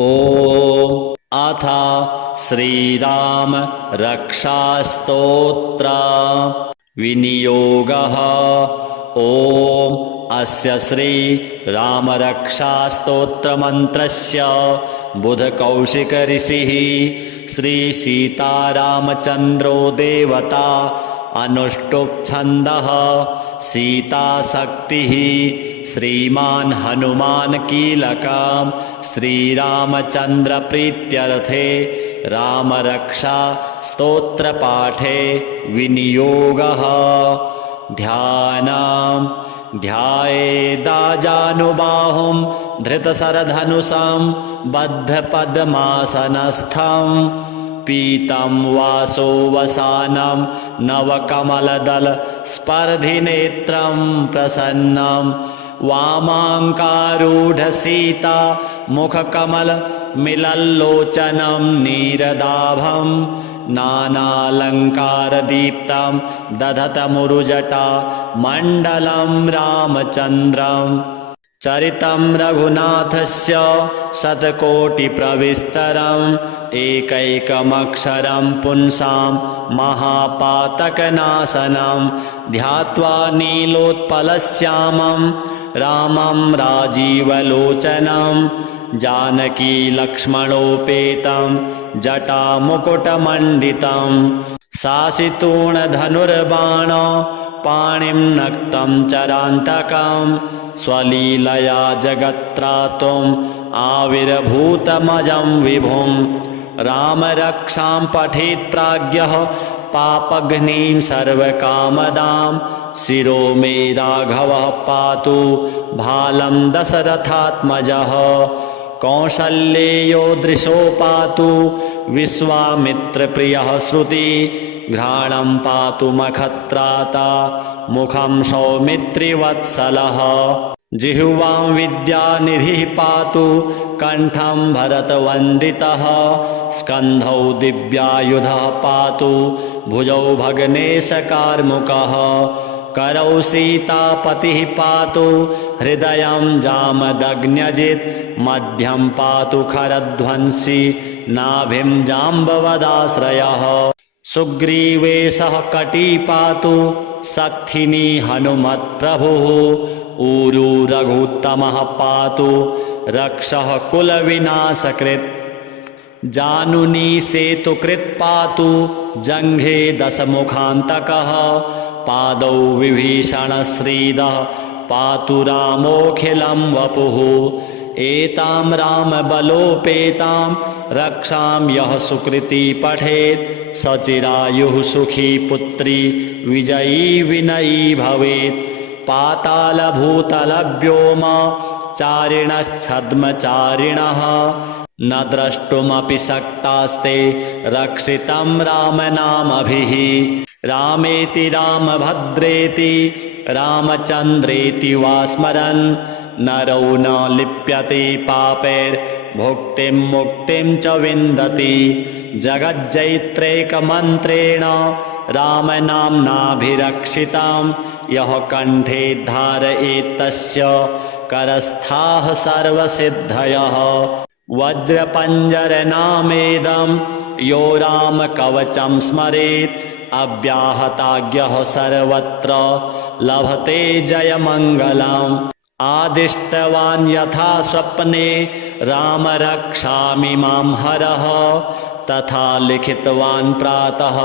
ॐ अथ श्रीराम रक्षास्तोत्र विनियोगः। ॐ अस्य श्री रामरक्षास्तोत्रमन्त्रस्य बुधकौशिक ऋषिः श्री सीतारामचन्द्रो देवता अनुष्टुप् छन्दः सीताशक्तिः श्रीमान् हनुमान् कीलकं श्रीरामचन्द्र प्रीत्यर्थे रामरक्षा स्तोत्रपाठे विनियोगः। ध्यानम् ध्यायेदाजानुबाहुं धृतशरधनुषं बद्धपद्मासनस्थं पीतं वासोवसानं नवकमलदल स्पर्धिनेत्रं प्रसन्नं वामाङ्कारूढसीता मुखकमलमिलल्लोचनं नीरदाभं नानालङ्कारदीप्तं दधतमुरुजटा मण्डलं रामचन्द्रं चरितं रघुनाथस्य शतकोटिप्रविस्तरम् एकैकमक्षरं पुंसां महापातकनाशनं ध्यात्वा नीलोत्पलश्यामं रामं राजीवलोचनं जानकीलक्ष्मणोपेतं जटामुकुटमण्डितं शासितूणधनुर्बाण पाणिं नक्तं चरान्तकं स्वलीलया जगत्त्रातुम् आविर्भूतमजं विभुं रामरक्षां पठेत् प्राज्ञः पापघ्नीं सर्वकामदां शिरो मे राघवः पातु भालं दशरथात्मजः कौसल्येयो दृशो पातु विश्वामित्रप्रियः श्रुति घ्राणं पातु मखत्राता मुखं सौमित्रिवत्सलः जिह्वां विद्यानिधिः पातु कण्ठं भरतवन्दितः स्कन्धौ दिव्यायुधः पातु भुजौ भग्नेशकार्मुकः करौ सीतापतिः पातु हृदयं जामदग्न्यजित् मध्यं पातु खरध्वंसी नाभिं जाम्बवदाश्रयः सुग्रीवेशः कटी पातु सक्थिनी हनुमत्प्रभुः ऊरू रघुत्तमः पातु रक्षः कुलविनाशकृत् जानुनी सेतुकृत् पातु जङ्घे दशमुखान्तकः पादौ विभीषणश्रीदः पातु रामोऽखिलं वपुः एतां रामबलोपेतां रक्षां यः सुकृती पठेत् सचिरायुः सुखी पुत्री विजयी विनयी भवेत् पातालभूतलव्योम चारिणश्छद्मचारिणः न द्रष्टुमपि शक्तास्ते रक्षितं रामनामभिः रामेति रामभद्रेति रामचन्द्रेति वा स्मरन् नरो न लिप्यते पापैर्भुक्तिं मुक्तिं च विन्दति जगज्जैत्रैकमन्त्रेण रामनाम्नाभिरक्षितं यः कण्ठे धारयेत् तस्य करस्थाः सर्वसिद्धयः वज्रपञ्जरनामेदं यो रामकवचं स्मरेत् अव्याहताज्ञः सर्वत्र लभते जयमङ्गलम् आदिष्टवान् यथा स्वप्ने राम रक्षामि मां हरः तथा लिखितवान् प्रातः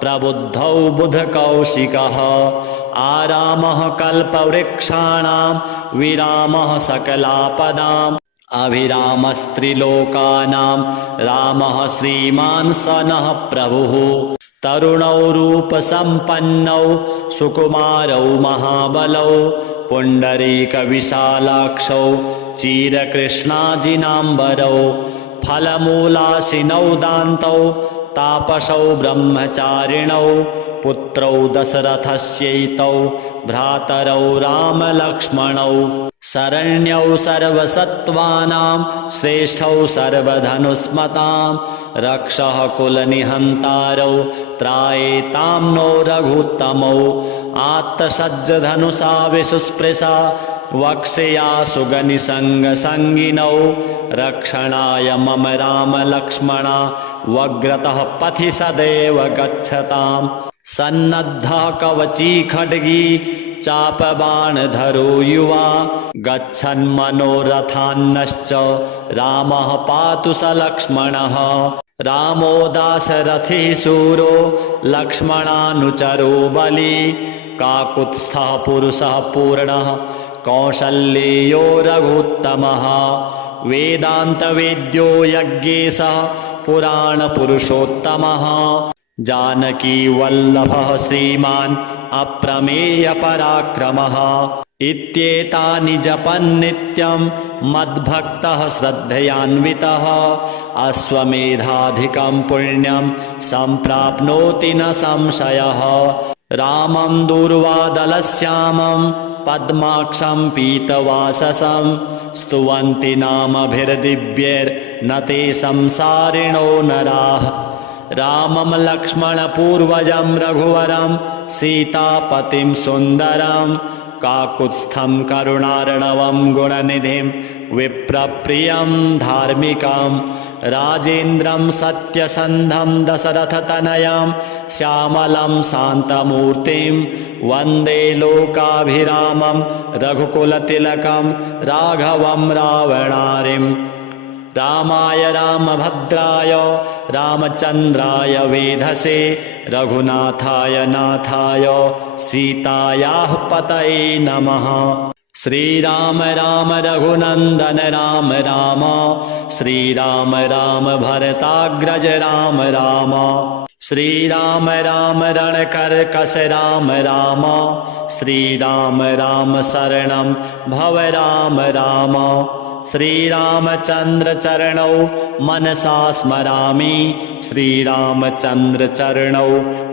प्रबुद्धौ बुधकौशिकः आरामः कल्पवृक्षाणां विरामः सकलापदाम् अभिरामस्त्रिलोकानां रामः श्रीमान् स नः प्रभुः तरुणौ रूपसम्पन्नौ सुकुमारौ महाबलौ पुण्डरीकविशालाक्षौ चीरकृष्णाजिनाम्बरौ फलमूलाशिनौ दान्तौ तापसौ ब्रह्मचारिणौ पुत्रौ दशरथस्यैतौ भ्रातरौ रामलक्ष्मणौ शरण्यौ सर्वसत्त्वानां श्रेष्ठौ सर्वधनुस्मतां रक्षः कुलनिहन्तारौ त्रायेतां नो रघुत्तमौ आत्तसज्जधनुषा विशुस्पृशा वक्षया सुगनिसङ्गसङ्गिनौ रक्षणाय मम रामलक्ष्मणा वग्रतः पथि सदैव गच्छताम् सन्नद्धः कवची खड्गी चापबाणधरो युवा गच्छन्मनोरथान्नश्च रामः पातु स लक्ष्मणः रामो दाशरथिः शूरो लक्ष्मणानुचरो बली काकुत्स्थः पुरुषः पूर्णः कौसल्येयो रघुत्तमः वेदान्तवेद्यो यज्ञेशः पुराणपुरुषोत्तमः जानकी वल्लभः श्रीमान् अप्रमेयपराक्रमः इत्येतानि जपन्नित्यं मद्भक्तः श्रद्धयान्वितः अश्वमेधाधिकं पुण्यं सम्प्राप्नोति न संशयः रामं दूर्वादलश्यामं पद्माक्षं पीतवाससं स्तुवन्ति नामभिर्दिव्यैर्न ते संसारिणो नराः रामं लक्ष्मणपूर्वजं रघुवरं सीतापतिं सुन्दरं काकुत्स्थं करुणार्णवं गुणनिधिं विप्रप्रियं धार्मिकं राजेन्द्रं सत्यसन्धं दशरथतनयं श्यामलं शान्तमूर्तिं वन्दे लोकाभिरामं रघुकुलतिलकं राघवं रावणारिम् रामाय रामभद्राय रामचन्द्राय वेधसे रघुनाथाय नाथाय सीतायाः पतये नमः श्रीराम राम रघुनन्दन राम राम श्रीराम राम भरताग्रज राम राम श्रीराम राम रणकर्कश राम राम श्रीराम राम शरणं भव राम राम श्रीरामचन्द्र चरणौ मनसा स्मरामि श्रीरामचन्द्र चरणौ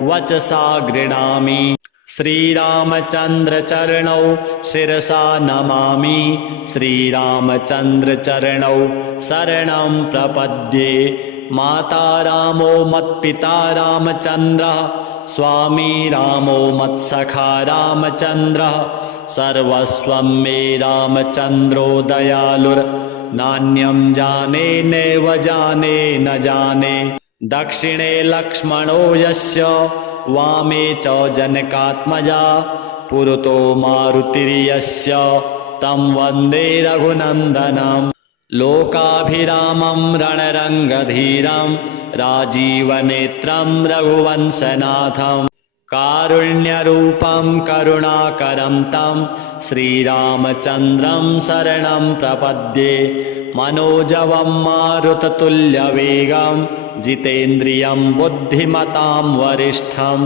वचसा गृह्णामि श्रीरामचन्द्र चरणौ शिरसा नमामि श्रीरामचन्द्र चरणौ शरणं प्रपद्ये माता रामो मत्पिता रामचन्द्रः स्वामी रामो मत्सखा रामचन्द्रः सर्वस्वं मे रामचन्द्रो दयालुर्नान्यं जाने नैव जाने न जाने दक्षिणे लक्ष्मणो यस्य वामे च जनकात्मजा पुरतो मारुतिर्यस्य तं वन्दे रघुनन्दनं लोकाभिरामं रणरङ्गधीरं राजीवनेत्रं रघुवंशनाथं कारुण्यरूपं करुणाकरं तं श्रीरामचन्द्रं शरणं प्रपद्ये मनोजवं मारुततुल्यवेगं जितेन्द्रियं बुद्धिमतां वरिष्ठं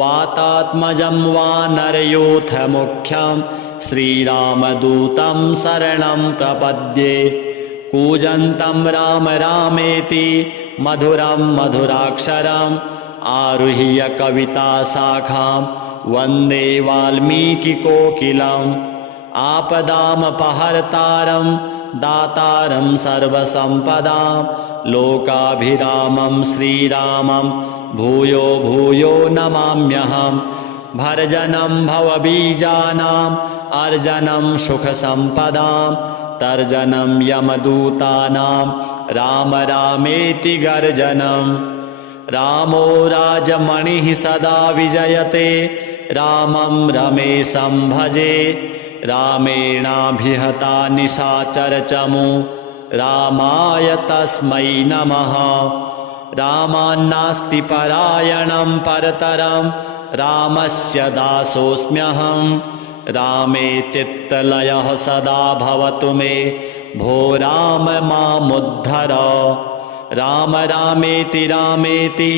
वातात्मजं वानरयूथमुख्यं श्रीरामदूतं शरणं प्रपद्ये कूजन्तं राम रामेति मधुरं मधुराक्षरम् आरुह्य कविताशाखां वन्दे वाल्मीकिकोकिलम् आपदामपहर्तारं दातारं सर्वसम्पदां लोकाभिरामं श्रीरामं भूयो भूयो नमाम्यहं भर्जनं भवबीजानाम् अर्जनं सुखसम्पदां तर्जनं यमदूतानां राम रामेति गर्जनम् रामो राजमणिः सदा विजयते रामं रमेशं भजे रामेणाभिहता निशाचरचमु रामाय तस्मै नमः रामान्नास्ति परायणं परतरं रामस्य दासोऽस्म्यहं रामे चित्तलयः सदा भवतु मे भो राम मामुद्धर राम रामेति रामेति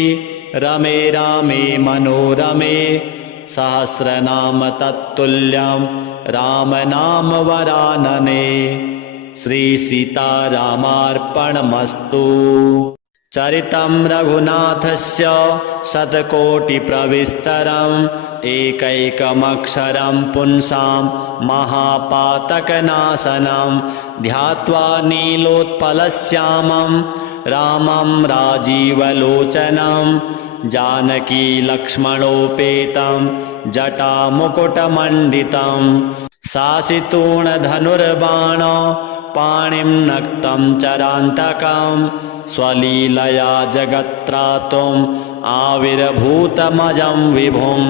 रमे रामे मनोरमे सहस्रनाम तत्तुल्यं राम नाम वरानने श्री सीतारामार्पणमस्तु। चरितं रघुनाथस्य शतकोटिप्रविस्तरम् एकैकमक्षरं पुंसां महापातकनाशनं ध्यात्वा नीलोत्पलश्यामं रामं राजीवलोचनं जानकी लक्ष्मणोपेतं जटामुकुटमण्डितं शासितूणधनुर्बाण पाणिं नक्तं चरान्तकं स्वलीलया जगत्त्रातुम् आविर्भूतमजं विभुं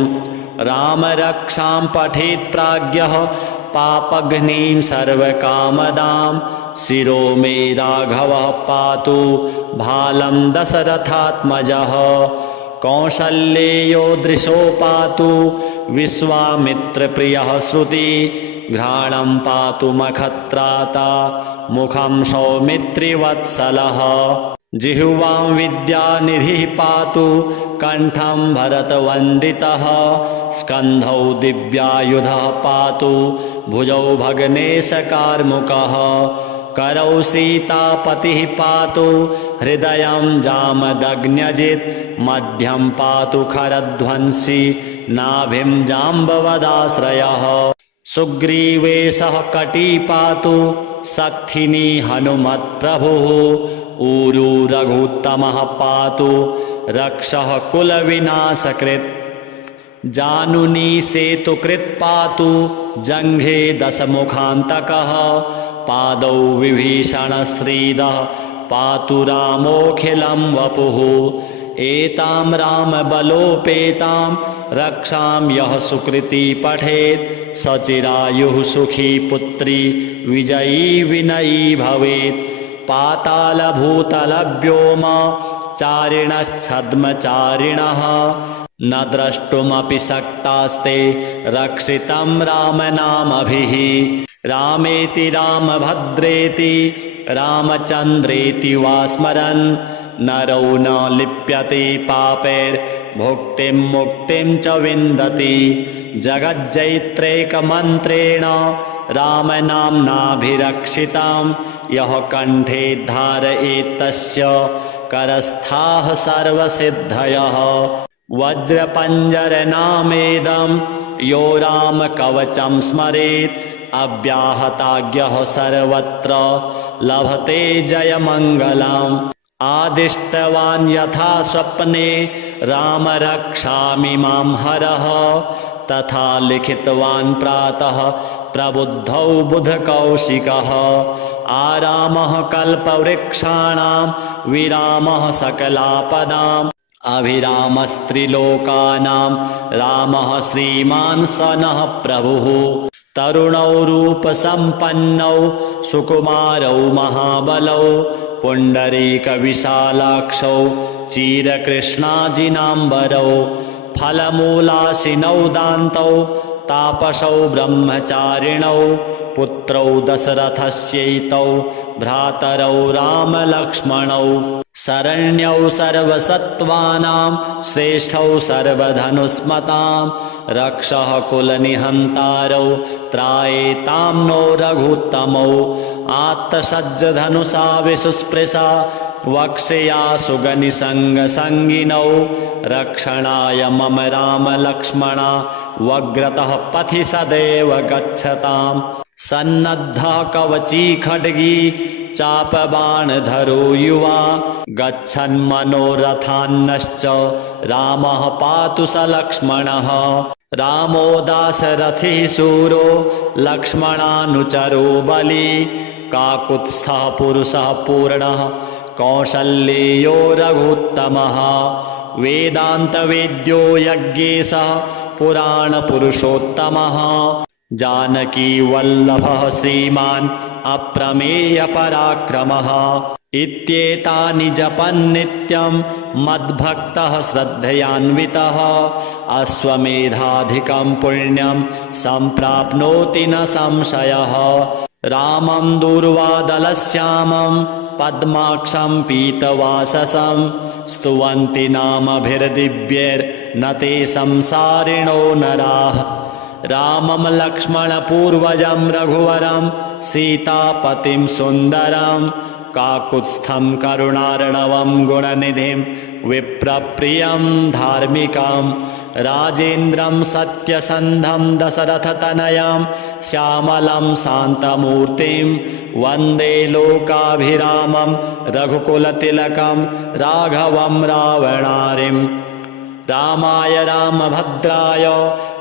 रामरक्षां पठेत् प्राज्ञः पापघ्नीं सर्वकामदां शिरो मे राघवः पातु भालं दशरथात्मजः कौसल्येयो दृशो पातु विश्वामित्रप्रियः श्रुति घ्राणं पातु मखत्राता मुखं सौमित्रिवत्सलः जिह्वां विद्यानिधिः पातु कण्ठं भरतवन्दितः स्कन्धौ दिव्यायुधः पातु भुजौ भग्नेशकार्मुकः करौ सीतापतिः पातु हृदयं जामदग्न्यजित् मध्यं पातु खरध्वंसी नाभिं जाम्बवदाश्रयः सुग्रीवेशः कटी पातु सक्थिनी हनुमत्प्रभुः ऊरू रघुत्तमः पातु रक्षः कुलविनाशकृत् जानुनी सेतुकृत् पातु जङ्घे दशमुखान्तकः पादौ विभीषणश्रीदः पातु रामोऽखिलं वपुः एतां रामबलोपेतां रक्षां यः सुकृती पठेत् सचिरायुः सुखी पुत्री विजयी विनयी भवेत् पातालभूतलव्योम चारिणश्छद्मचारिणः न द्रष्टुमपि शक्तास्ते रक्षितं रामनामभिः रामेति रामभद्रेति रामचन्द्रेति वा स्मरन् नरो न लिप्यते पापैर्भुक्तिं मुक्तिं च विन्दति जगज्जैत्रैकमन्त्रेण रामनाम्नाभिरक्षितां यः कण्ठे धारयेत् तस्य करस्थाः सर्वसिद्धयः वज्रपञ्जरनामेदं यो रामकवचं स्मरेत् अव्याहताज्ञः सर्वत्र लभते जयमङ्गलम् आदिष्टवान् यथा स्वप्ने राम रक्षामि मां हरः तथा लिखितवान् प्रातः प्रबुद्धौ बुधकौशिकः आरामः कल्पवृक्षाणां विरामः सकलापदाम् अभिरामस्त्रिलोकानां रामः श्रीमान् स नः प्रभुः तरुणौ रूपसम्पन्नौ सुकुमारौ महाबलौ पुण्डरीकविशालाक्षौ चीरकृष्णाजिनाम्बरौ फलमूलाशिनौ दान्तौ तापसौ ब्रह्मचारिणौ पुत्रौ दशरथस्यैतौ भ्रातरौ रामलक्ष्मणौ शरण्यौ सर्वसत्त्वानां श्रेष्ठौ सर्वधनुस्मतां रक्षः कुलनिहन्तारौ त्रायेतां नो रघुत्तमौ आत्तसज्जधनुषा विसुस्पृशा वक्ष्या सुगनिसङ्गसङ्गिनौ रक्षणाय मम रामलक्ष्मणा वग्रतः पथि सदैव गच्छताम् सन्नद्धः कवची खड्गी चापबाणधरो युवा गच्छन्मनोरथान्नश्च रामः पातु स लक्ष्मणः रामो दाशरथिः शूरो लक्ष्मणानुचरो बली काकुत्स्थः पुरुषः पूर्णः कौसल्येयो रघुत्तमः वेदान्तवेद्यो यज्ञेशः पुराणपुरुषोत्तमः जानकीवल्लभः श्रीमान् अप्रमेयपराक्रमः इत्येतानि जपन्नित्यं मद्भक्तः श्रद्धयान्वितः अश्वमेधाधिकं पुण्यं सम्प्राप्नोति न संशयः रामं दूर्वादलश्यामं पद्माक्षं पीतवाससं स्तुवन्ति नामभिर्दिव्यैर्न ते संसारिणो नराः रामं लक्ष्मणपूर्वजं रघुवरं सीतापतिं सुन्दरं काकुत्स्थं करुणार्णवं गुणनिधिं विप्रप्रियं धार्मिकं राजेन्द्रं सत्यसन्धं दशरथतनयं श्यामलं शान्तमूर्तिं वन्दे लोकाभिरामं रघुकुलतिलकं राघवं रावणारिं रामाय रामभद्राय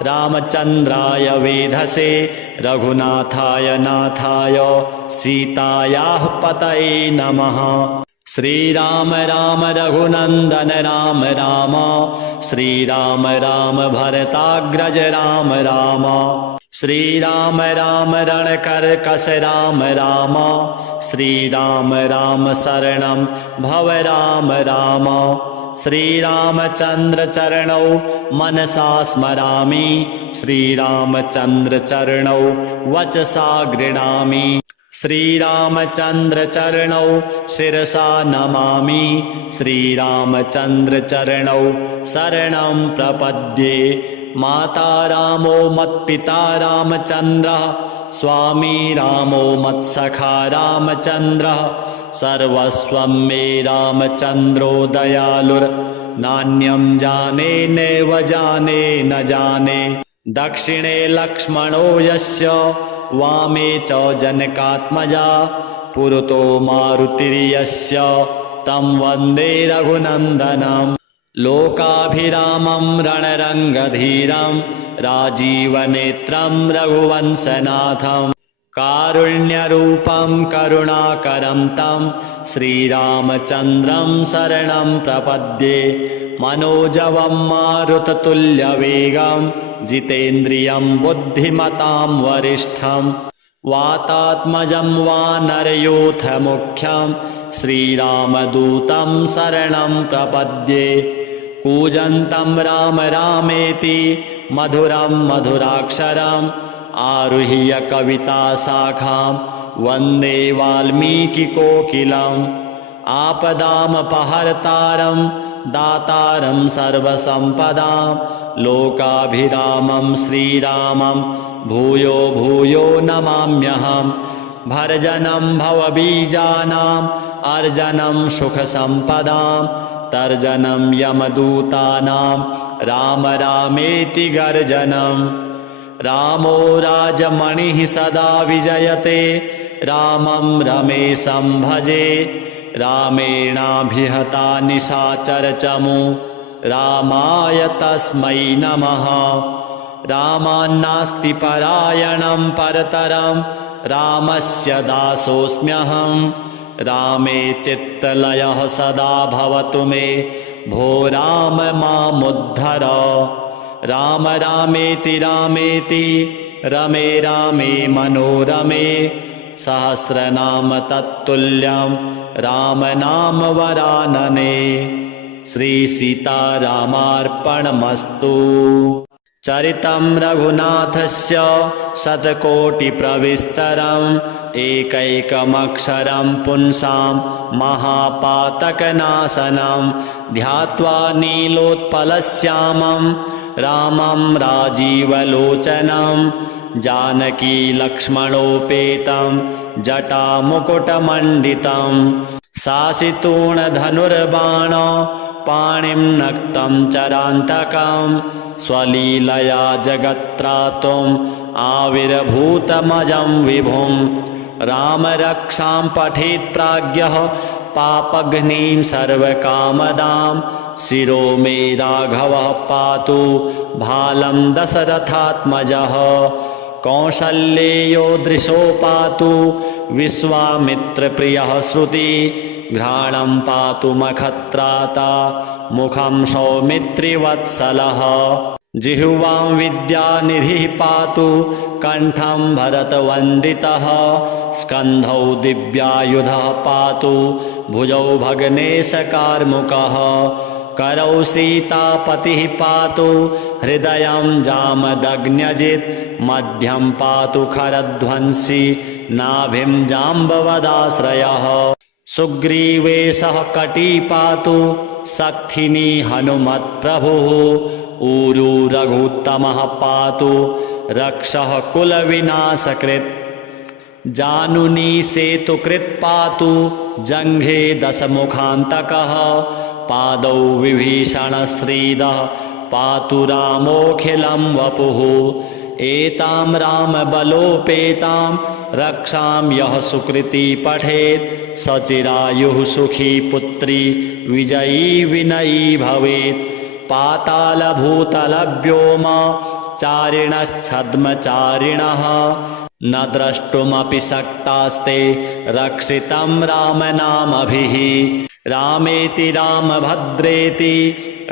रामचन्द्राय वेधसे रघुनाथाय नाथाय सीतायाः पतये नमः। श्रीराम राम रघुनन्दन राम राम श्रीराम राम भरताग्रज राम राम श्रीराम राम रणकर्कश राम राम श्रीराम राम शरणं भव राम राम। श्रीरामचन्द्र चरणौ मनसा स्मरामि श्रीरामचन्द्र चरणौ वचसा गृह्णामि श्रीरामचन्द्र चरणौ शिरसा नमामि श्रीरामचन्द्र चरणौ शरणं प्रपद्ये। माता रामो मत्पिता रामचन्द्रः स्वामी रामो मत्सखा रामचन्द्रः सर्वस्वं मे रामचन्द्रो दयालुर्नान्यं जाने नैव जाने न जाने। दक्षिणे लक्ष्मणो यस्य वामे च जनकात्मजा पुरतो मारुतिर्यस्य तं वन्दे रघुनन्दनम्। लोकाभिरामं रणरङ्गधीरं राजीवनेत्रं रघुवंशनाथं कारुण्यरूपं करुणाकरं तं श्रीरामचन्द्रं शरणं प्रपद्ये। मनोजवं मारुततुल्यवेगं जितेन्द्रियं बुद्धिमतां वरिष्ठं वातात्मजं वानरयूथमुख्यं श्रीरामदूतं शरणं प्रपद्ये। कूजन्तं राम रामेति मधुरं मधुराक्षरम् आरुह्य कविताशाखां वन्दे वाल्मीकिकोकिलम्। आपदामपहर्तारं दातारं सर्वसम्पदां लोकाभिरामं श्रीरामं भूयो भूयो नमाम्यहम्। भर्जनं भवबीजानाम् अर्जनं सुखसम्पदां तर्जनं यमदूतानां राम रामेति गर्जनम्। रामो राजमणिः सदा विजयते रामं रमेशं भजे रामेणाभिहता निशाचरचमु रामाय तस्मै नमः। रामान्नास्ति परायणं परतरं रामस्य दासोऽस्म्यहं। रामे चित्तलयः सदा भवतु मे भो राम मामुद्धर। राम रामेति रामेति रमे रामे मनोरमे सहस्रनाम तत्तुल्यं राम नाम वरानने। श्री सीतारामार्पणमस्तु। चरितं रघुनाथस्य शतकोटिप्रविस्तरम् एकैकमक्षरं पुंसां महापातकनाशनं ध्यात्वा नीलोत्पलश्यामं रामं राजीवलोचनं जानकी लक्ष्मणोपेतं जटामुकुटमण्डितं शासितूणधनुर्बाण पाणिं नक्तं चरान्तकं स्वलीलया जगत्त्रातुम् आविर्भूतमजं विभुं। रामरक्षां पठेत् प्राज्ञः पापघ्नीं सर्वकामदां शिरो मे राघवः पातु भालं दशरथात्मजः। कौसल्येयो दृशो पातु विश्वामित्रप्रियः श्रुति घ्राणं पातु मखत्राता मुखं सौमित्रिवत्सलः। जिह्वां विद्यानिधिः पातु कण्ठं भरतवन्दितः स्कन्धौ दिव्यायुधः पातु भुजौ भग्नेशकार्मुकः। करौ सीतापतिः पातु हृदयं जामदग्न्यजित् मध्यं पातु खरध्वंसी नाभिं जाम्बवदाश्रयः। सुग्रीवेशः कटी पातु सक्थिनी हनुमत्प्रभुः ऊरू रघुत्तमः पातु रक्षः कुलविनाशकृत्। जानुनी सेतुकृत् पातु जङ्घे दशमुखान्तकः पादौ विभीषणश्रीदः पातु रामोऽखिलं वपुः। एतां रामबलोपेतां रक्षां यः सुकृती पठेत् सचिरायुः सुखी पुत्री विजयी विनयी भवेत्। पातालभूतलव्योम चारिणश्छद्मचारिणः न द्रष्टुमपि शक्तास्ते रक्षितं रामनामभिः रामेति रामभद्रेति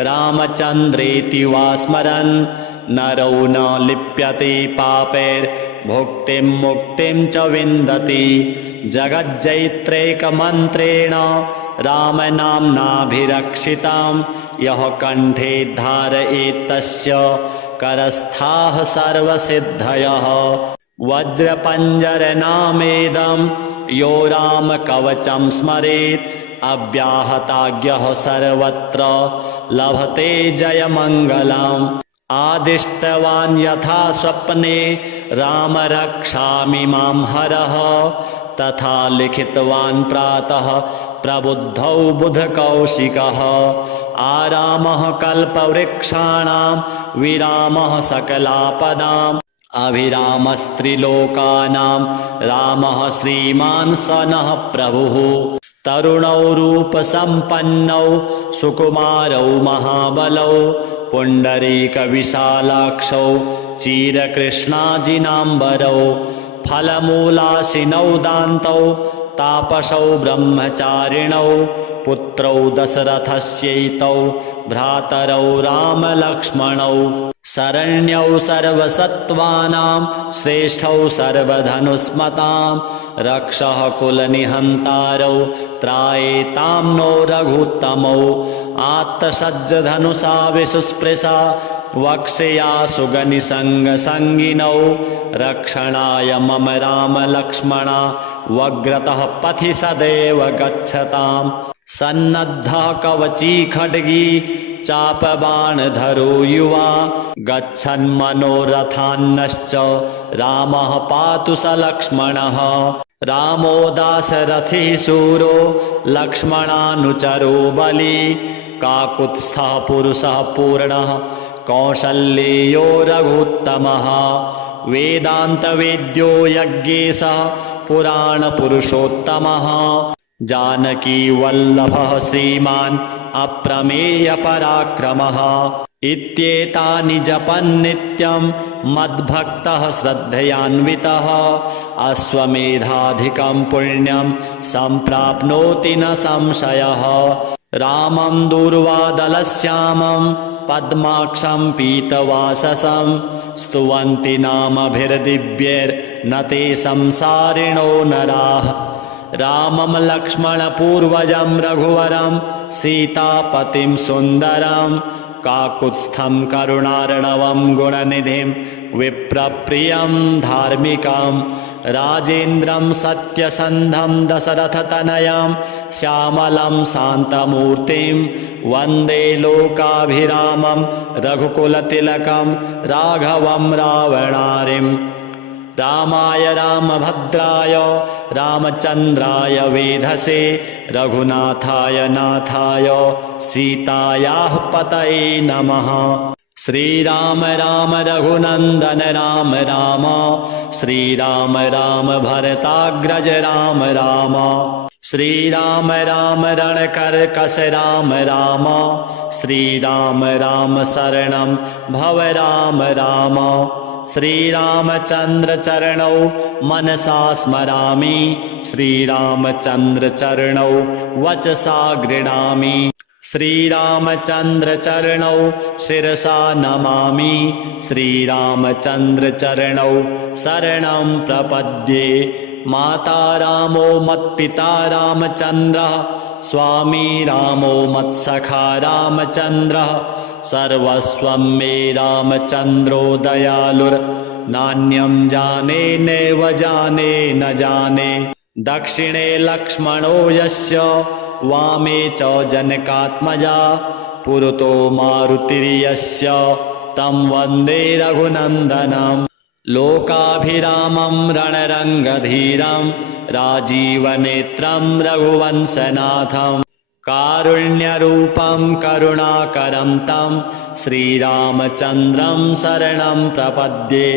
रामचन्द्रेति वा स्मरन् नरो न लिप्यते पापैर्भुक्तिं मुक्तिं च विन्दति जगज्जैत्रैकमन्त्रेण रामनाम्नाभिरक्षितां यः कण्ठे धारयेत् तस्य करस्थाः सर्वसिद्धयः वज्रपञ्जरनामेदं यो रामकवचं स्मरेत् अव्याहताज्ञः सर्वत्र लभते जयमङ्गलम् आदिष्टवान् यथा स्वप्ने राम रक्षामि मां हरः तथा लिखितवान् प्रातः प्रबुद्धौ बुधकौशिकः आरामः कल्पवृक्षाणां विरामः सकलापदाम् अभिरामस्त्रिलोकानां रामः श्रीमान् स नः प्रभुः तरुणौ रूपसम्पन्नौ सुकुमारौ महाबलौ पुण्डरीकविशालाक्षौ चिरकृष्णाजिनाम्बरौ फलमूलाशिनौ दान्तौ तापसौ ब्रह्मचारिणौ पुत्रौ दशरथस्यैतौ भ्रातरौ रामलक्ष्मणौ शरण्यौ सर्वसत्त्वानां श्रेष्ठौ सर्वधनुस्मतां रक्षः कुलनिहन्तारौ त्रायेतां नो रघुत्तमौ आत्तसज्जधनुषा विसुस्पृशा वक्षया सुगनिसङ्गसङ्गिनौ रक्षणाय मम रामलक्ष्मणा वग्रतः पथि सदैव गच्छताम् सन्नद्धः कवची खड्गी चापबाणधरो युवा गच्छन्मनोरथान्नश्च रामः पातु स लक्ष्मणः रामो दाशरथिः शूरो लक्ष्मणानुचरो बली काकुत्स्थः पुरुषः पूर्णः कौसल्येयो रघुत्तमः वेदान्तवेद्यो यज्ञेशः पुराणपुरुषोत्तमः जानकी वल्लभः श्रीमान् अप्रमेयपराक्रमः इत्येतानि जपन्नित्यं मद्भक्तः श्रद्धयान्वितः अश्वमेधाधिकं पुण्यं सम्प्राप्नोति न संशयः रामं दूर्वादलश्यामं पद्माक्षं पीतवाससं स्तुवन्ति नामभिर्दिव्यैर्न ते संसारिणो नराः रामं लक्ष्मणपूर्वजं रघुवरं सीतापतिं सुन्दरं काकुत्स्थं करुणार्णवं गुणनिधिं विप्रप्रियं धार्मिकं राजेन्द्रं सत्यसन्धं दशरथतनयं श्यामलं शान्तमूर्तिं वन्दे लोकाभिरामं रघुकुलतिलकं राघवं रावणारिम् रामाय रामभद्राय रामचन्द्राय वेधसे रघुनाथाय नाथाय सीतायाः पतये नमः श्रीराम राम रघुनन्दन राम राम श्रीराम राम भरताग्रज राम राम श्रीराम राम रणकर्कश राम राम श्रीराम राम शरणं भव राम राम श्रीरामचन्द्र चरणौ मनसा स्मरामि श्रीरामचन्द्र चरणौ वचसा गृह्णामि श्रीरामचन्द्र चरणौ शिरसा नमामि श्रीरामचन्द्र चरणौ शरणं प्रपद्ये माता रामो मत्पिता रामचन्द्रः स्वामी रामो मत्सखा रामचन्द्रः सर्वस्वं मे रामचन्द्रो दयालुर्नान्यं जाने नैव जाने न जाने दक्षिणे लक्ष्मणो यस्य वामे च जनकात्मजा पुरतो मारुतिर्यस्य तं वन्दे रघुनन्दनं लोकाभिरामं रणरङ्गधीरं राजीवनेत्रं रघुवंशनाथं कारुण्यरूपं करुणाकरं तं श्रीरामचन्द्रं शरणं प्रपद्ये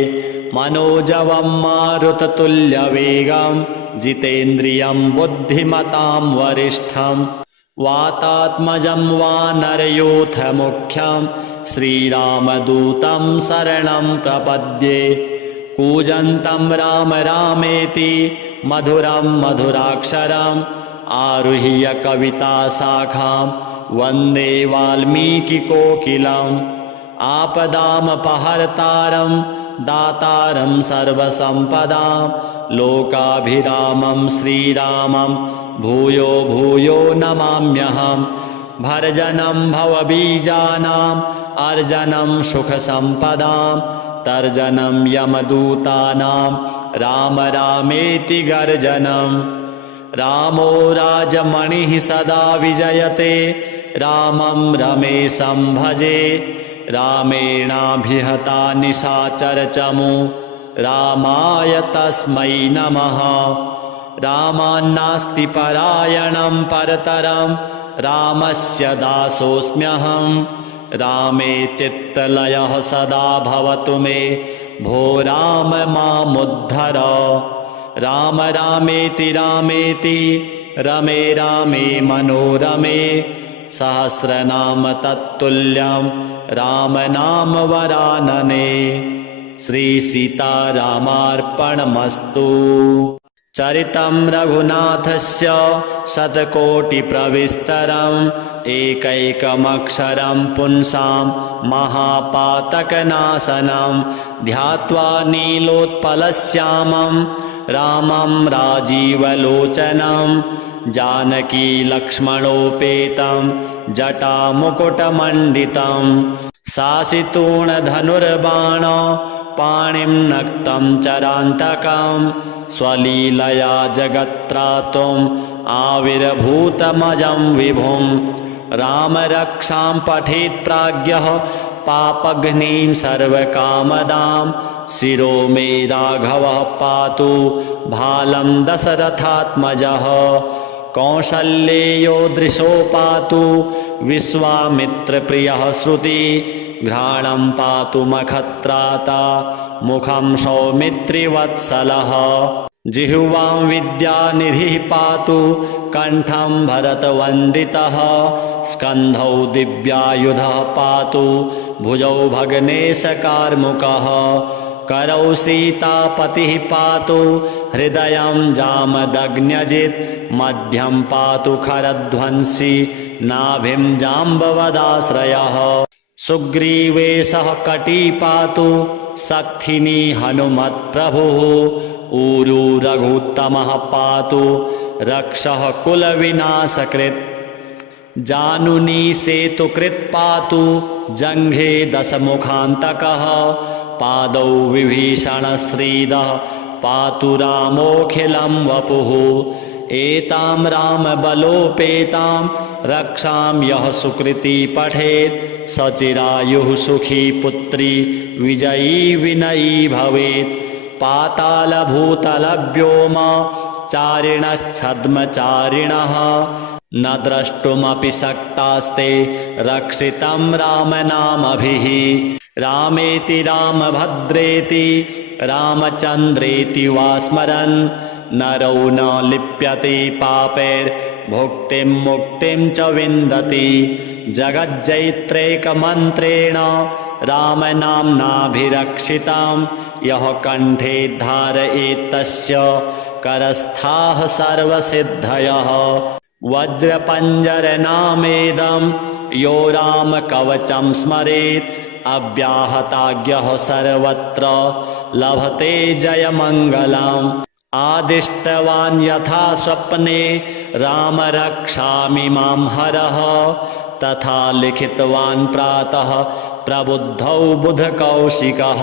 मनोजवं मारुततुल्यवेगं जितेन्द्रियं बुद्धिमतां वरिष्ठं वातात्मजं वानरयूथ मुख्यं श्रीरामदूतं शरणं प्रपद्ये कूजन्तं राम रामेति मधुरं मधुराक्षरम् आरुह्य कविताशाखां वन्दे वाल्मीकिकोकिलम् आपदामपहर्तारं दातारं सर्वसम्पदां लोकाभिरामं श्रीरामं भूयो भूयो नमाम्यहम् भर्जनं भवबीजानाम् अर्जनं सुखसम्पदां तर्जनं यमदूतानां राम रामेति गर्जनम् रामो राजमणिः सदा विजयते रामं रमेशं भजे रामेणाभिहता निशाचरचमु रामाय तस्मै नमः रामान्नास्ति परायणं परतरं रामस्य दासोऽस्म्यहं रामे चित्तलयः सदा भवतु मे भो राम मामुद्धर राम रामेति रामेति रमे रामे मनोरमे सहस्रनाम तत्तुल्यं राम नाम वरानने। श्री सीतारामार्पणमस्तु। चरितं रघुनाथस्य शतकोटिप्रविस्तरम् एकैकमक्षरं पुंसां महापातकनाशनं ध्यात्वा नीलोत्पलश्यामं रामं राजीवलोचनं जानकी लक्ष्मणोपेतं जटामुकुटमण्डितं शासितूणधनुर्बाण पाणिं नक्तं चरान्तकं स्वलीलया जगत्त्रातुम् आविर्भूतमजं विभुं रामरक्षां पठेत् प्राज्ञः पापघ्नीं सर्वकामदां शिरो मे राघवः पातु भालं दशरथात्मजः कौसल्येयो दृशो पातु विश्वामित्रप्रियः श्रुति घ्राणं पातु मखत्राता मुखं सौमित्रिवत्सलः जिह्वां विद्यानिधिः पातु कण्ठं भरतवन्दितः स्कन्धौ दिव्यायुधः पातु भुजौ भग्नेशकार्मुकः करौ सीतापतिः पातु हृदयं जामदग्न्यजित् मध्यं पातु खरध्वंसी नाभिं जाम्बवदाश्रयः सुग्रीवेशः कटी पातु सक्थिनी हनुमत्प्रभुः ऊरू रघुत्तमः पातु रक्षः कुलविनाशकृत् जानुनी सेतुकृत् पातु जङ्घे दशमुखान्तकः पादौ विभीषणश्रीदः पातु रामोऽखिलं वपुः एतां रामबलोपेतां रक्षां यः सुकृती पठेत् सचिरायुः सुखी पुत्री विजयी विनयी भवेत् पातालभूतलव्योम चारिणश्छद्मचारिणः न द्रष्टुमपि शक्तास्ते रक्षितं रामनामभिः रामेति रामभद्रेति रामचन्द्रेति वा स्मरन् नरो न लिप्यते पापैर्भुक्तिं मुक्तिं च विन्दति जगज्जैत्रैकमन्त्रेण रामनाम्नाभिरक्षितं यः कण्ठे धारयेत् तस्य करस्थाः सर्वसिद्धयः वज्रपञ्जरनामेदं यो रामकवचं स्मरेत् अव्याहताज्ञः सर्वत्र लभते जयमङ्गलम् आदिष्टवान् यथा स्वप्ने राम रक्षामि मां हरः तथा लिखितवान् प्रातः प्रबुद्धौ बुधकौशिकः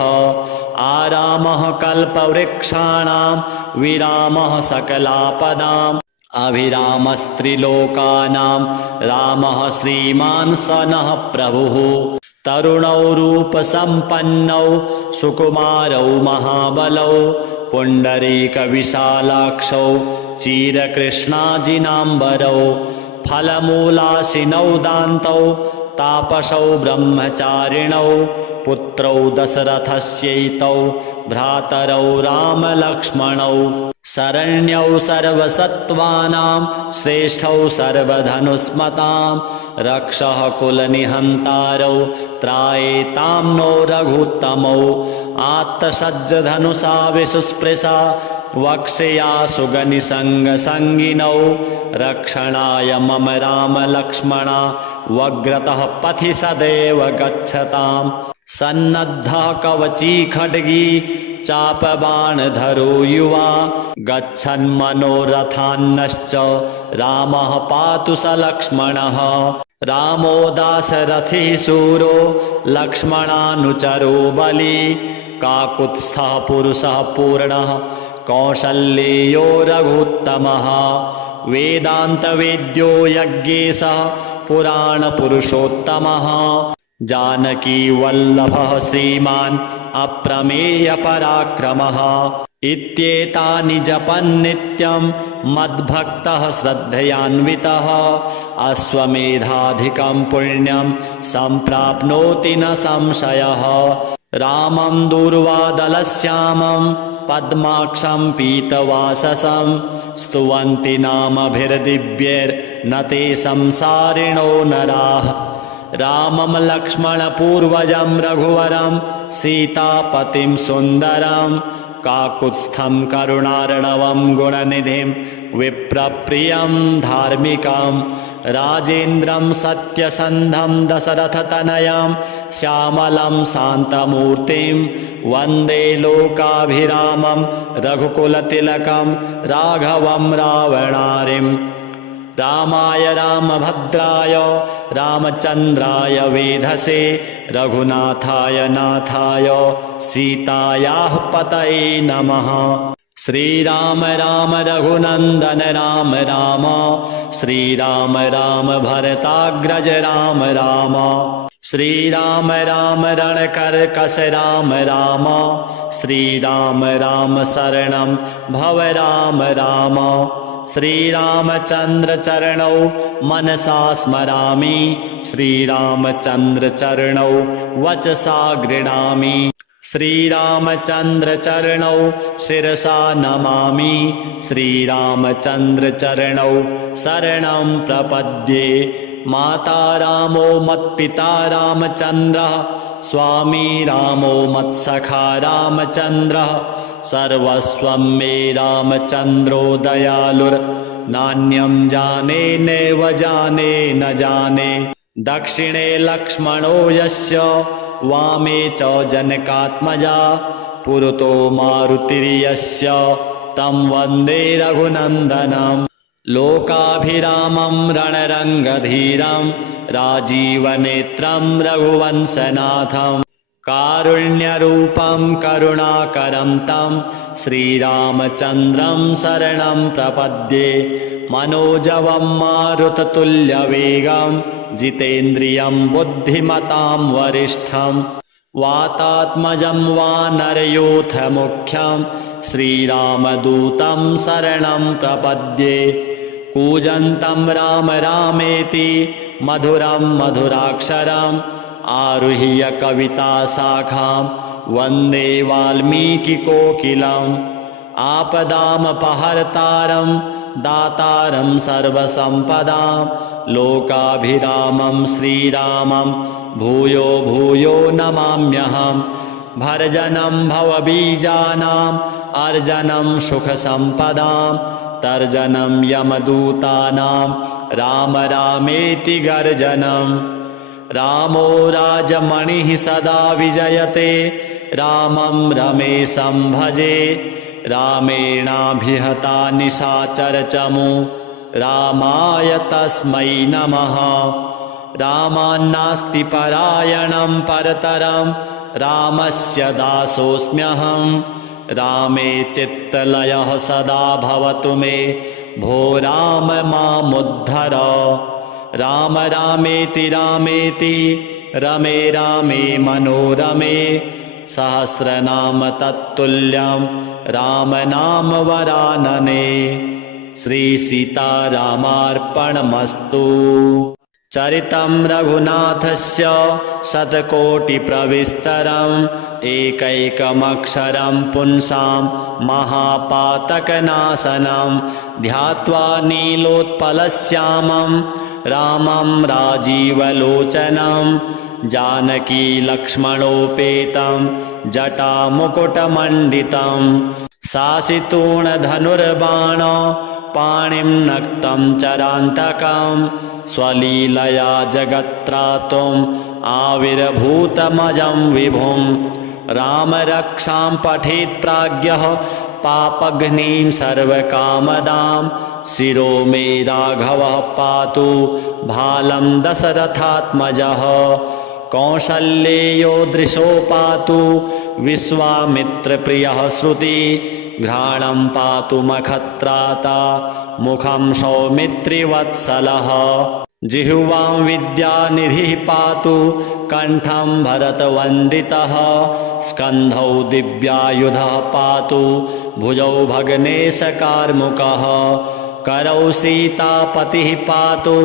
आरामः कल्पवृक्षाणां विरामः सकलापदाम् अभिरामस्त्रिलोकानां रामः श्रीमान् स नः प्रभुः तरुणौ रूपसम्पन्नौ सुकुमारौ महाबलौ पुण्डरीकविशालाक्षौ चिरकृष्णाजिनाम्बरौ फलमूलाशिनौ दान्तौ तापसौ ब्रह्मचारिणौ पुत्रौ दशरथस्यैतौ भ्रातरौ रामलक्ष्मणौ शरण्यौ सर्वसत्त्वानां श्रेष्ठौ सर्वधनुस्मतां रक्षः कुलनिहन्तारौ त्रायेतां नो रघुत्तमौ आत्तसज्जधनुषा विसुस्पृशा वक्षया सुगनिसङ्गसङ्गिनौ रक्षणाय मम रामलक्ष्मणा वग्रतः पथि सदैव गच्छताम् सन्नद्धः कवची खड्गी चापबाणधरो युवा गच्छन्मनोरथान्नश्च रामः पातु स लक्ष्मणः रामो दाशरथी शूरो लक्ष्मणानुचरो बली काकुत्स्थः पुरुषः पूर्णः कौशल्येयो रघुत्तमः वेदान्तवेद्यो यज्ञेशः पुराणपुरुषोत्तमः जानकी वल्लभः श्रीमान् अप्रमेयपराक्रमः इत्येतानि जपन्नित्यं मद्भक्तः श्रद्धयान्वितः अश्वमेधाधिकं पुण्यं सम्प्राप्नोति न संशयः रामं दूर्वादलश्यामं पद्माक्षं पीतवाससं स्तुवन्ति नामभिर्दिव्यैर्न ते संसारिणो नराः रामं लक्ष्मणपूर्वजं रघुवरं सीतापतिं सुन्दरं काकुत्स्थं करुणार्णवं गुणनिधिं विप्रप्रियं धार्मिकं राजेन्द्रं सत्यसन्धं दशरथतनयं श्यामलं शान्तमूर्तिं वन्दे लोकाभिरामं रघुकुलतिलकं राघवं रावणारिम् रामाय रामभद्राय रामचन्द्राय वेधसे रघुनाथाय नाथाय सीतायाः पतये नमः श्रीराम राम रघुनन्दन राम राम श्रीराम राम भरताग्रज राम राम श्रीराम राम रणकर्कश राम राम श्रीराम राम शरणं भव राम राम श्रीरामचन्द्र चरणौ मनसा स्मरामि श्रीरामचन्द्र चरणौ वचसा गृह्णामि श्रीरामचन्द्र चरणौ शिरसा नमामि श्रीरामचन्द्र चरणौ शरणं प्रपद्ये माता रामो मत्पिता रामचन्द्रः स्वामी रामो मत्सखा रामचन्द्रः सर्वस्वं मे रामचन्द्रो दयालुर्नान्यं जाने नैव जाने न जाने दक्षिणे लक्ष्मणो यस्य वामे च जनकात्मजा पुरतो मारुतिर्यस्य तं वन्दे रघुनन्दनं लोकाभिरामं रणरङ्गधीरं राजीवनेत्रं रघुवंशनाथं कारुण्यरूपं करुणाकरं तं श्रीरामचन्द्रं शरणं प्रपद्ये मनोजवं मारुततुल्यवेगं जितेन्द्रियं बुद्धिमतां वरिष्ठं वातात्मजं वानरयूथमुख्यं श्रीरामदूतं शरणं प्रपद्ये कूजन्तं राम रामेति मधुरं मधुराक्षरम् आरुह्य कविताशाखां वन्दे वाल्मीकिकोकिलम् आपदामपहर्तारं दातारं सर्वसम्पदां लोकाभिरामं श्रीरामं भूयो भूयो नमाम्यहम् भर्जनं भवबीजानाम् अर्जनं सुखसम्पदां तर्जनं यमदूतानां राम रामेति गर्जनम् रामो राजमणिः सदा विजयते रामं रमेशं भजे रामेणाभिहता निशाचरचमु रामाय तस्मै नमः रामान्नास्ति परायणं परतरं रामस्य दासोऽस्म्यहं रामे चित्तलयः सदा भवतु मे भो राम मामुद्धर राम रामेति रामेति रमे रामे मनोरमे सहस्रनाम तत्तुल्यं राम नाम वरानने श्री सीतारामार्पणमस्तु। चरितं रघुनाथस्य शतकोटिप्रविस्तरम् एकैकमक्षरं पुंसां महापातकनाशनं ध्यात्वा नीलोत्पलश्यामं रामं राजीवलोचनं जानकी लक्ष्मणोपेतं जटामुकुटमण्डितं शासितूणधनुर्बाण पाणिं नक्तं चरान्तकं स्वलीलया जगत्त्रातुम् आविर्भूतमजं विभुं रामरक्षां पठेत् प्राज्ञः पापघ्नीं सर्वकामदां शिरो मे राघवः पातु भालं दशरथात्मजः कौसल्येयो दृशो पातु विश्वामित्रप्रियः श्रुति घ्राणं पातु मखत्राता मुखं सौमित्रिवत्सलः जिह्वां विद्यानिधिः पातु कण्ठं भरतवन्दितः स्कन्धौ दिव्यायुधः पातु भुजौ भग्नेशकार्मुकः करौ सीतापतिः पातु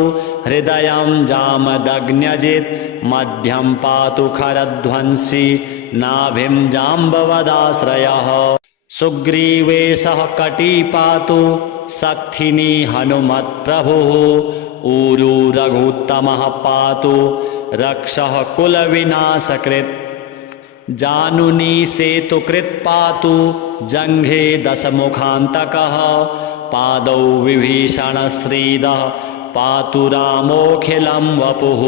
हृदयं जामदग्न्यजित् मध्यं पातु खरध्वंसी नाभिं जाम्बवदाश्रयः सुग्रीवेशः कटी पातु सक्थिनी हनुमत्प्रभुः ऊरू रघुत्तमः पातु रक्षः कुलविनाशकृत् जानुनी सेतुकृत् पातु जङ्घे दशमुखान्तकः पादौ विभीषणश्रीदः पातु रामोऽखिलं वपुः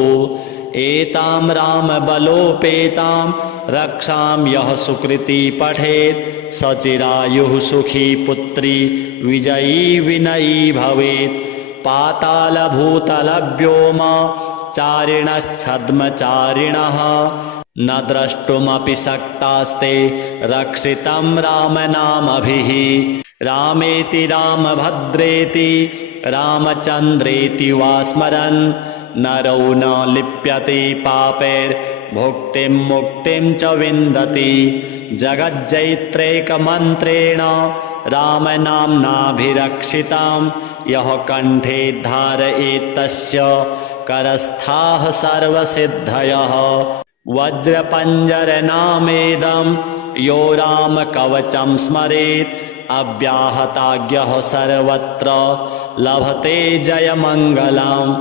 एतां रामबलोपेतां रक्षां यः सुकृती पठेत् सचिरायुः सुखी पुत्री विजयी विनयी भवेत् पातालभूतलव्योम चारिणश्छद्मचारिणः न द्रष्टुमपि शक्तास्ते रक्षितं रामनामभिः रामेति रामभद्रेति रामचन्द्रेति वा स्मरन् नरो न लिप्यते पापैर्भुक्तिं मुक्तिं च विन्दति जगज्जैत्रैकमन्त्रेण रामनाम्नाभिरक्षितां यः कण्ठे धारयेत् तस्य करस्थाः सर्वसिद्धयः वज्रपञ्जरनामेदं यो रामकवचं स्मरेत् अव्याहताज्ञः सर्वत्र लभते जयमङ्गलम्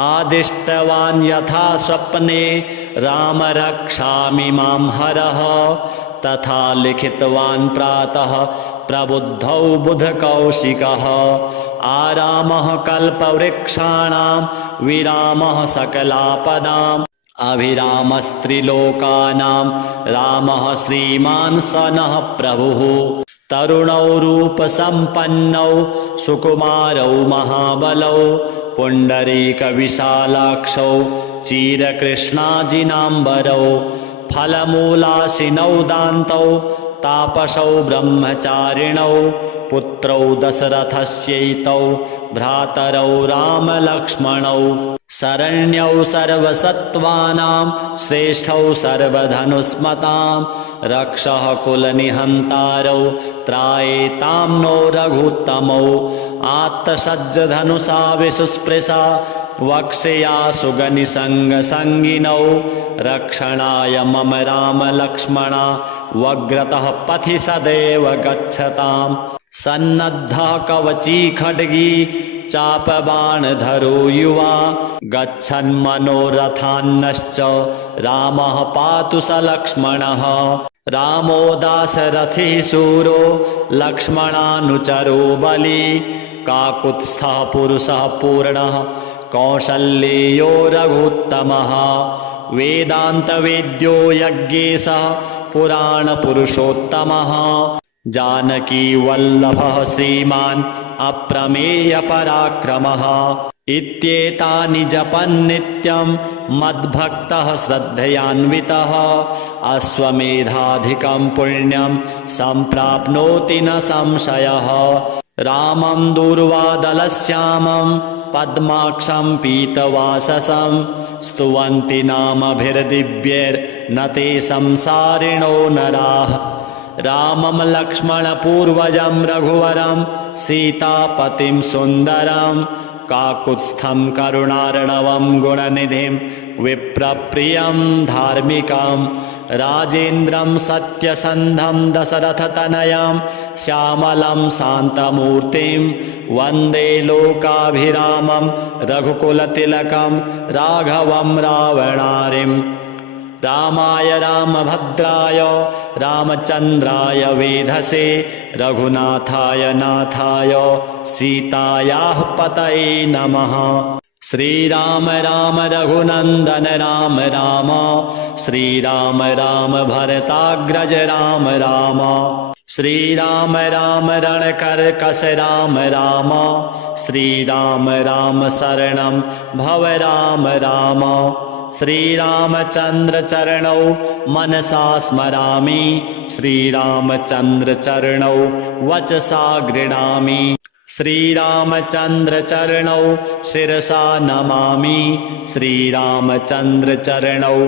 आदिष्टवान् यथा स्वप्ने राम रक्षामि मां हरः तथा लिखितवान् प्रातः प्रबुद्धौ बुधकौशिकः आरामः कल्पवृक्षाणां विरामः सकलापदाम् अभिरामस्त्रिलोकानां रामः श्रीमान् स नः प्रभुः तरुणौ रूपसम्पन्नौ सुकुमारौ महाबलौ पुण्डरीकविशालाक्षौ चिरकृष्णाजिनाम्बरौ फलमूलाशिनौ दान्तौ तापसौ ब्रह्मचारिणौ पुत्रौ दशरथस्यैतौ भ्रातरौ रामलक्ष्मणौ शरण्यौ सर्वसत्त्वानां श्रेष्ठौ सर्वधनुस्मतां रक्षः कुलनिहन्तारौ त्रायेतां नो रघुत्तमौ आत्तसज्जधनुषा विसुस्पृशा वक्षया सुगनिसङ्गसङ्गिनौ रक्षणाय मम रामलक्ष्मणा वग्रतः पथि सदैव गच्छताम् सन्नद्धः कवची खड्गी चापबाणधरो युवा गच्छन्मनोरथान्नश्च रामः पातु स लक्ष्मणः रामो दाशरथिः शूरो लक्ष्मणानुचरो बली काकुत्स्थः पुरुषः पूर्णः कौसल्येयो रघुत्तमः वेदान्तवेद्यो यज्ञेशः पुराणपुरुषोत्तमः जानकी वल्लभः श्रीमान् अप्रमेयपराक्रमः इत्येतानि जपन्नित्यं मद्भक्तः श्रद्धयान्वितः अश्वमेधाधिकं पुण्यं सम्प्राप्नोति न संशयः रामं दूर्वादलश्यामं पद्माक्षं पीतवाससं स्तुवन्ति नामभिर्दिव्यैर्न ते संसारिणो नराः रामं लक्ष्मणपूर्वजं रघुवरं सीतापतिं सुन्दरं काकुत्स्थं करुणार्णवं गुणनिधिं विप्रप्रियं धार्मिकां राजेन्द्रं सत्यसन्धं दशरथतनयां श्यामलं शान्तमूर्तिं वन्दे लोकाभिरामं रघुकुलतिलकं राघवं रावणारिम् रामाय रामभद्राय रामचन्द्राय वेधसे रघुनाथाय नाथाय सीतायाः पतये नमः। श्रीराम राम रघुनन्दन राम राम श्रीराम राम भरताग्रज राम राम श्रीराम राम रणकर्कश राम राम श्रीराम राम शरणं भव राम राम श्रीरामचन्द्र चरणौ मनसा स्मरामि श्रीरामचन्द्र चरणौ वचसा गृह्णामि श्रीरामचन्द्र चरणौ शिरसा नमामि श्रीरामचन्द्र चरणौ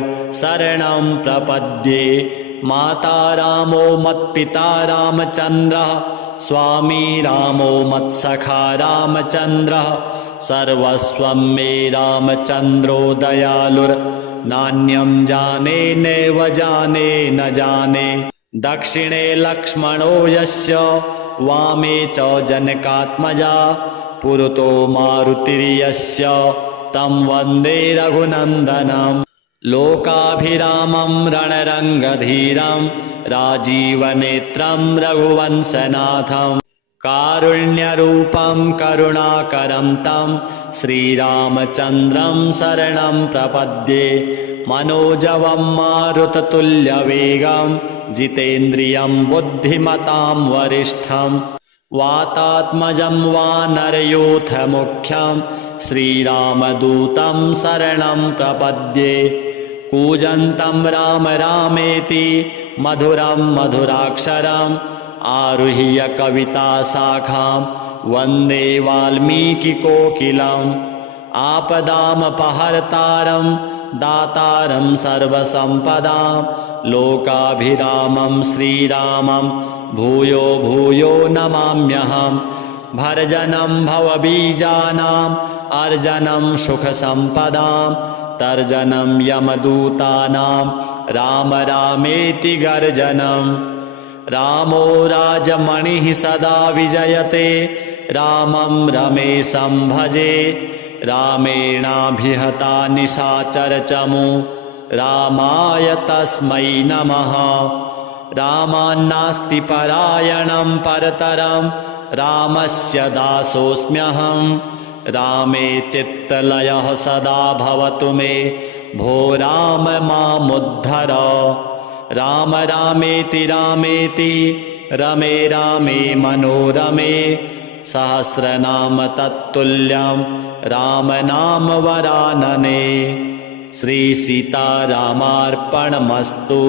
शरणं प्रपद्ये। माता रामो मत्पिता रामचन्द्रः स्वामी रामो मत्सखा रामचन्द्रः सर्वस्वं मे रामचन्द्रो दयालुर्नान्यं जाने नैव जाने न जाने। दक्षिणे लक्ष्मणो यस्य वामे च जनकात्मजा पुरतो मारुतिर्यस्य तं वन्दे रघुनन्दनम्। लोकाभिरामं रणरङ्गधीरं राजीवनेत्रं रघुवंशनाथं कारुण्यरूपं करुणाकरं तं श्रीरामचन्द्रं शरणं प्रपद्ये। मनोजवं मारुततुल्यवेगं जितेन्द्रियं बुद्धिमतां वरिष्ठं वातात्मजं वानरयूथमुख्यं श्रीरामदूतं शरणं प्रपद्ये। कूजन्तं राम रामेति मधुरं मधुराक्षरम् आरुह्य कविताशाखां वन्दे वाल्मीकिकोकिलम्। आपदामपहर्तारं दातारं सर्वसम्पदां लोकाभिरामं श्रीरामं भूयो भूयो नमाम्यहम्। भर्जनं भवबीजानाम् अर्जनं सुखसम्पदां तर्जनं यमदूतानां राम रामेति गर्जनम्। रामो राजमणिः सदा विजयते रामं रमेशं भजे रामेणाभिहता निशाचरचमु रामाय तस्मै नमः। रामान्नास्ति परायणं परतरं रामस्य दासोऽस्म्यहं। रामे चित्तलयः सदा भवतु मे भो राम मामुद्धर। राम रामेति रामेति रमे रामे मनोरमे सहस्रनाम तत्तुल्यं राम नाम वरानने। श्री सीतारामार्पणमस्तु।